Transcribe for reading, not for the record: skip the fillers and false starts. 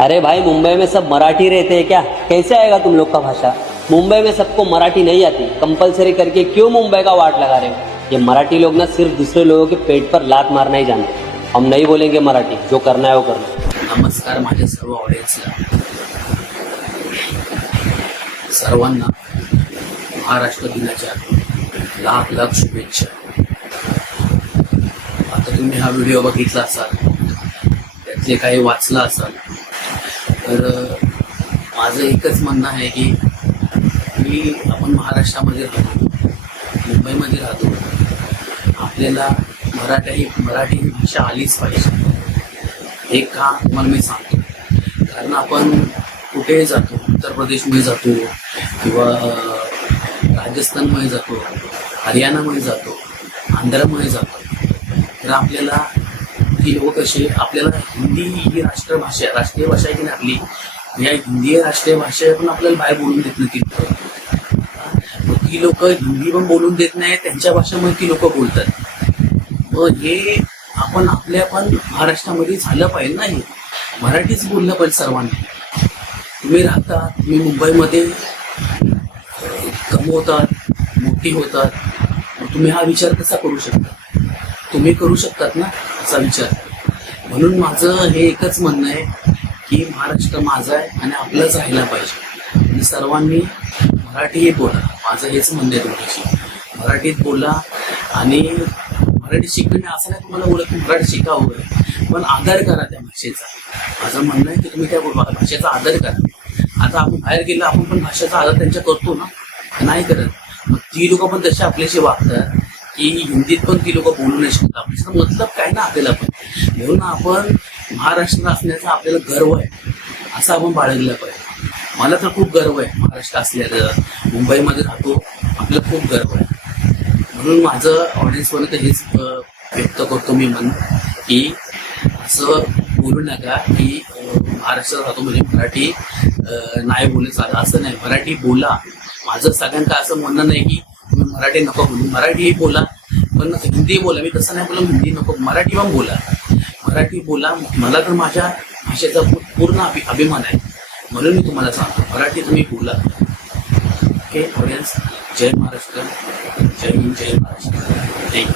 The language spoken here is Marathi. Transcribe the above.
अरे भाई, मुंबई में सब मराठी रहते हैं क्या? कैसे आएगा तुम लोग का भाषा? मुंबई में सबको मराठी नहीं आती, कंपलसरी करके क्यों मुंबई का वाट लगा रहे हो? ये मराठी लोग ना सिर्फ दूसरे लोगों के पेट पर लात मारना ही जानते। हम नहीं बोलेंगे मराठी, जो करना है वो करना। नमस्कार माझ्या सर्व ऑडियन्सला, सर्वांना महाराष्ट्र दिनाच्या लाख लाख शुभेच्छा. आता तुम्ही हा व्हिडिओ बघितला असाल, त्यातले काही वाचला असाल, तर माझं एकच म्हणणं आहे की आपण महाराष्ट्रामध्ये राहतो, मुंबईमध्ये राहतो, आपल्याला मराठी ही भाषा आलीच पाहिजे. हे का तुम्हाला मी सांगतो, कारण आपण कुठेही जातो, उत्तर प्रदेशमध्ये जातो किंवा राजस्थानमध्ये जातो, हरियाणामध्ये जातो, आंध्रमध्ये जातो, तर आपल्याला ही लोक कसे, आपल्याला हिंदी ही राष्ट्रीय भाषा आहे की नाही आपली, या हिंदी राष्ट्रीय भाषा पण आपल्याला बाहेर बोलून देत नाही. ती लोक हिंदी पण बोलून देत नाही, त्यांच्या भाषेमध्ये ती लोक बोलतात. मग हे आपण आपल्या पण महाराष्ट्रामध्ये झालं पाहिजे ना, हे मराठीच बोललं पाहिजे सर्वांनी. तुम्ही राहता, तुम्ही मुंबईमध्ये कमवतात, मोठी होतात, मग तुम्ही हा विचार कसा करू शकता? तुम्ही करू शकतात ना असा विचार. म्हणून माझं हे एकच म्हणणं आहे की महाराष्ट्र माझा आहे आणि आपलंच राहायला पाहिजे. आणि सर्वांनी मराठीही बोला, माझं हेच म्हणणं आहे तुमच्याशी. मराठीत बोला आणि मराठी शिकणे असं नाही तुम्हाला बोलत की मराठी शिका वगैरे, पण आदर करा त्या भाषेचा. माझं म्हणणं आहे की तुम्ही त्या भाषेचा आदर करा. आता आपण बाहेर गेलो, आपण पण भाषेचा आदर त्यांच्या करतो ना, नाही करत. मग ती लोक पण तशी आपल्याशी वागतात की हिंदीत पण ती लोक बोलू नाही शकतात. आपल्याचा मतलब काय ना आपल्याला पण. म्हणून आपण महाराष्ट्र असण्याचा आपल्याला गर्व आहे, असं आपण बाळगलं पाहिजे. मला तर खूप गर्व आहे महाराष्ट्र असल्याचं, मुंबईमध्ये राहतो, आपल्याला खूप गर्व आहे. म्हणून माझं ऑडियन्सपर्यंत हेच व्यक्त करतो मी की असं बोलू नका की महाराष्ट्रात राहतो म्हणजे मराठी नाही बोलत चालतं, असं नाही. मराठी बोला. माझं सगळ्यांना असं म्हणणं नाही की तुम्ही मराठी नको बोलू, मराठीही बोला, पण हिंदी बोला. मी तसं नाही बोला हिंदी नको, मराठी पण बोला. मराठी बोला. मला तर माझ्या भाषेचा पूर्ण अभिमान आहे, म्हणून मी तुम्हाला सांगतो मराठी तुम्ही बोला. ओके ऑडियन्स, जय महाराष्ट्र, जय हिंद, जय महाराष्ट्र. थँक्यू.